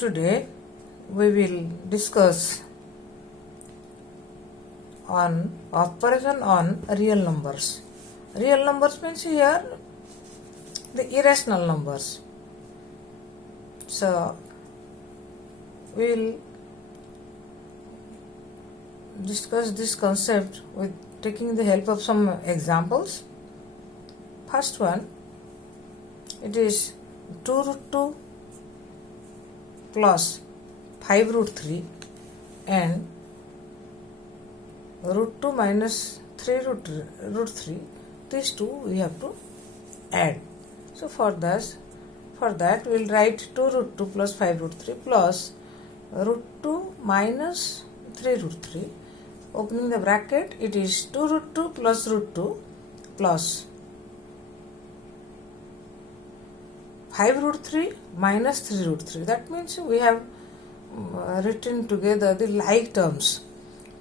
Today we will discuss on operation on real numbers. Real numbers means here the irrational numbers. So we will discuss this concept with taking the help of some examples. First one, it is 2 root 2 plus 5 root 3 and root 2 minus 3 root 3. These two we have to add. So for that we will write 2 root 2 plus 5 root 3 plus root 2 minus 3 root 3. Opening the bracket, it is 2 root 2 plus root 2 plus 5 root 3 minus 3 root 3. That means we have written together the like terms.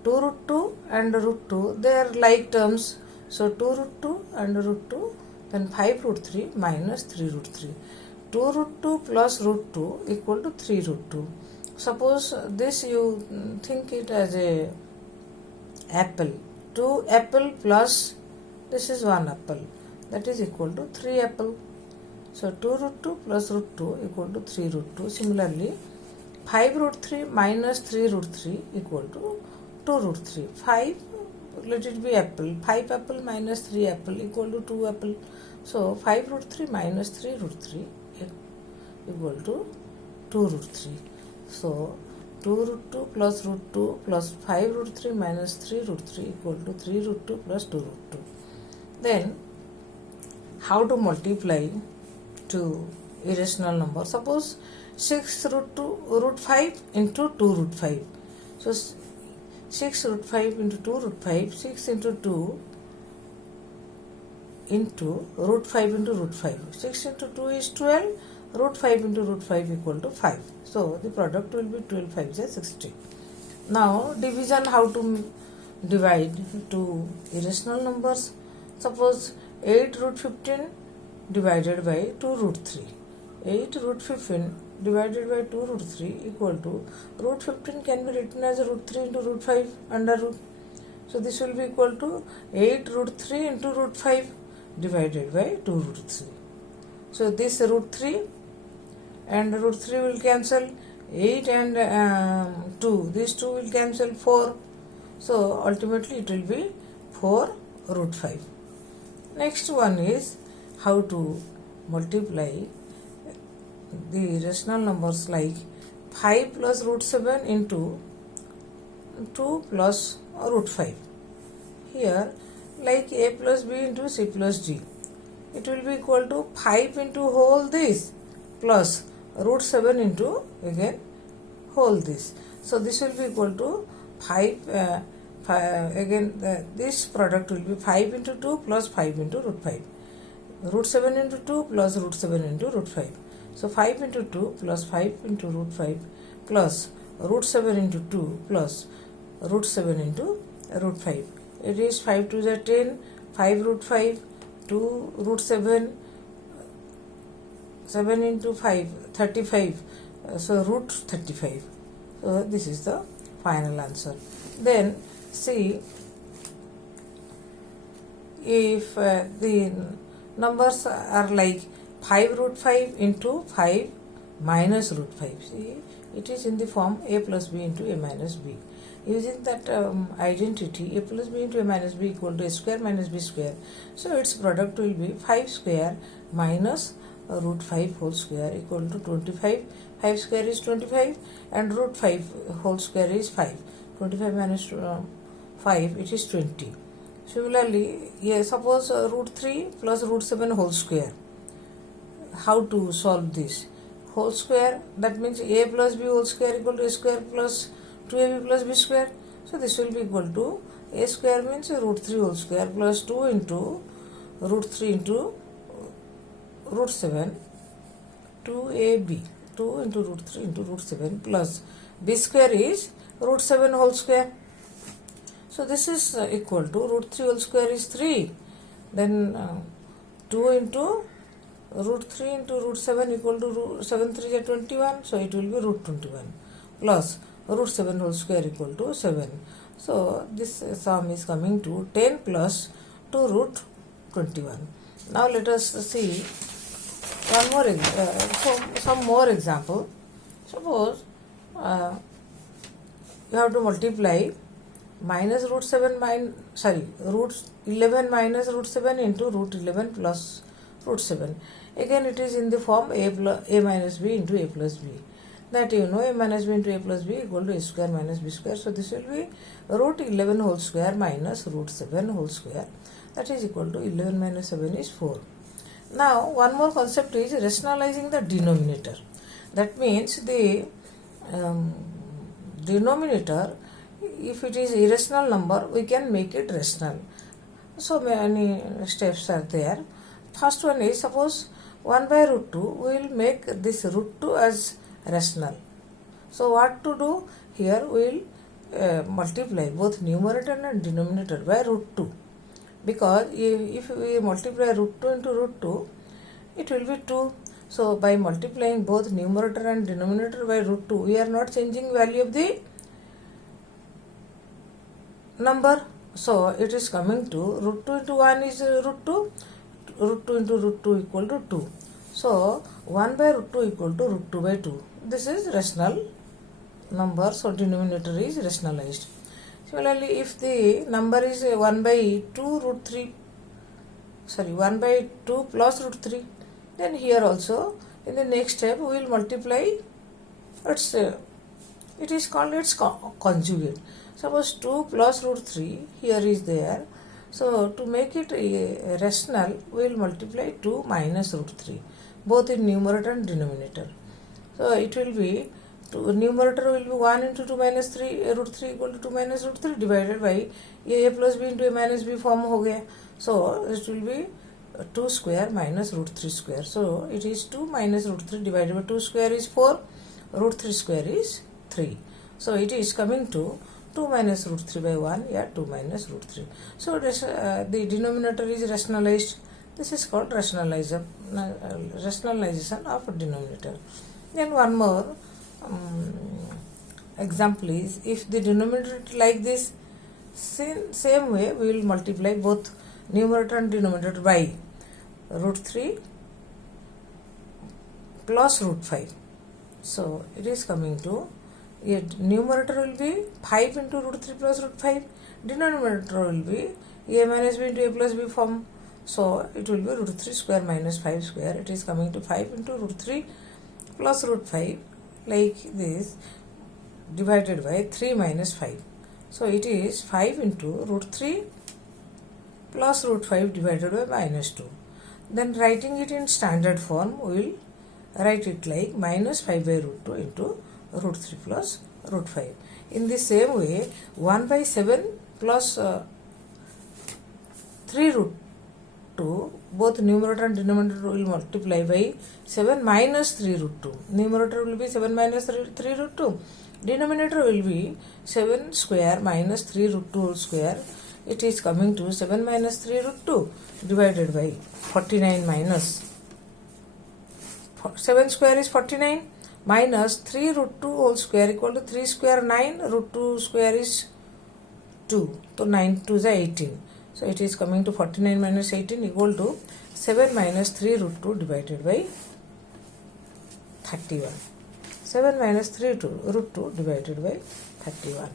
2 root 2 and root 2, they are like terms. So 2 root 2 and root 2, then 5 root 3 minus 3 root 3. 2 root 2 plus root 2 equal to 3 root 2. Suppose this you think it as a apple. 2 apple plus this is 1 apple. That is equal to 3 apple. So 2 root 2 plus root 2 equal to 3 root 2. Similarly, 5 root 3 minus 3 root 3 equal to 2 root 3. 5, let it be apple. 5 apple minus 3 apple equal to 2 apple. So 5 root 3 minus 3 root 3 equal to 2 root 3. So 2 root 2 plus root 2 plus 5 root 3 minus 3 root 3 equal to 3 root 2 plus 2 root 2. Then how to multiply to irrational number? Suppose 6 root 5 into 2 root 5. So 6 root 5 into 2 root 5, 6 into 2 into root 5 into root 5. 6 into 2 is 12, root 5 into root 5 equal to 5. So the product will be 12 5 is 60. Now division, how to divide to irrational numbers. Suppose 8 root 15 divided by 2 root 3. 8 root 15 divided by 2 root 3 equal to root 15 can be written as root 3 into root 5 under root. So this will be equal to 8 root 3 into root 5 divided by 2 root 3. So this root 3 and root 3 will cancel, 8 and 2, these two will cancel 4. So ultimately it will be 4 root 5. Next one is how to multiply the irrational numbers like 5 plus root 7 into 2 plus root 5. Here like a plus b into c plus d. It will be equal to 5 into whole this plus root 7 into again whole this. So this will be equal to 5 again this product will be 5 into 2 plus 5 into root 5. Root 7 into 2 plus root 7 into root 5. So 5 into 2 plus 5 into root 5 plus root 7 into 2 plus root 7 into root 5. It is 5 to the 10, 5 root 5, 2 root 7, 7 into 5, 35. So root 35. So this is the final answer. Then see if the numbers are like 5 root 5 into 5 minus root 5. See, it is in the form a plus b into a minus b. Using that identity, a plus b into a minus b equal to a square minus b square. So its product will be 5 square minus root 5 whole square equal to 25. 5 square is 25 and root 5 whole square is 5. 25 minus 5, it is 20. Similarly, suppose root 3 plus root 7 whole square. How to solve this? Whole square, that means a plus b whole square equal to a square plus 2ab plus b square. So this will be equal to a square means root 3 whole square plus 2 into root 3 into root 7 2ab. 2 into root 3 into root 7 plus b square is root 7 whole square. So this is equal to root 3 whole square is 3. Then 2 into root 3 into root 7 equal to root 7 3 is 21, so it will be root 21 plus root 7 whole square equal to 7. So this sum is coming to 10 plus 2 root 21. Now let us see one more some more example. Suppose you have to multiply minus root 11 minus root 7 into root 11 plus root 7. Again it is in the form a minus b into a plus b. That you know, a minus b into a plus b equal to a square minus b square. So this will be root 11 whole square minus root 7 whole square. That is equal to 11 minus 7 is 4. Now one more concept is rationalizing the denominator. That means the denominator, if it is irrational number, we can make it rational. So many steps are there. First one is, suppose 1 by root 2, we will make this root 2 as rational. So what to do? Here we will multiply both numerator and denominator by root 2. Because if we multiply root 2 into root 2, it will be 2. So by multiplying both numerator and denominator by root 2, we are not changing value of the number. So it is coming to root 2 into 1 is root 2, root 2 into root 2 equal to 2. So 1 by root 2 equal to root 2 by 2. This is rational number, so denominator is rationalized. Similarly, if the number is 1 by 2 root 3, 1 by 2 plus root 3, then here also in the next step we will multiply it is called its conjugate. Suppose 2 plus root 3 here is there. So to make it rational, we will multiply 2 minus root 3, both in numerator and denominator. So it will be, numerator will be 1 into 2 minus 3, root 3 equal to 2 minus root 3 divided by a plus b into a minus b form ho gaya. So it will be 2 square minus root 3 square. So it is 2 minus root 3 divided by 2 square is 4, root 3 square is 3. So it is coming to 2 minus root 3 by 1, 2 minus root 3. So the denominator is rationalized. This is called rationalization of denominator. Then one more example is, if the denominator like this, same way we will multiply both numerator and denominator by root 3 plus root 5. So it is coming to, numerator will be 5 into root 3 plus root 5, denominator will be a minus b into a plus b form. So it will be root 3 square minus 5 square. It is coming to 5 into root 3 plus root 5 like this divided by 3 minus 5. So it is 5 into root 3 plus root 5 divided by minus 2. Then writing it in standard form, we will write it like minus 5 by root 2 into root 3 plus root 5. In the same way, 1 by 7 plus 3 root 2, both numerator and denominator will multiply by 7 minus 3 root 2. Numerator will be 7 minus 3 root 2. Denominator will be 7 square minus 3 root 2 whole square. It is coming to 7 minus 3 root 2 divided by 49 minus 7 square is 49 minus 3 root 2 whole square equal to 3 square 9, root 2 square is 2. So 9 2 is 18. So it is coming to 49 minus 18 equal to 7 minus 3 root 2 divided by 31. 7 minus 3 root 2 divided by 31.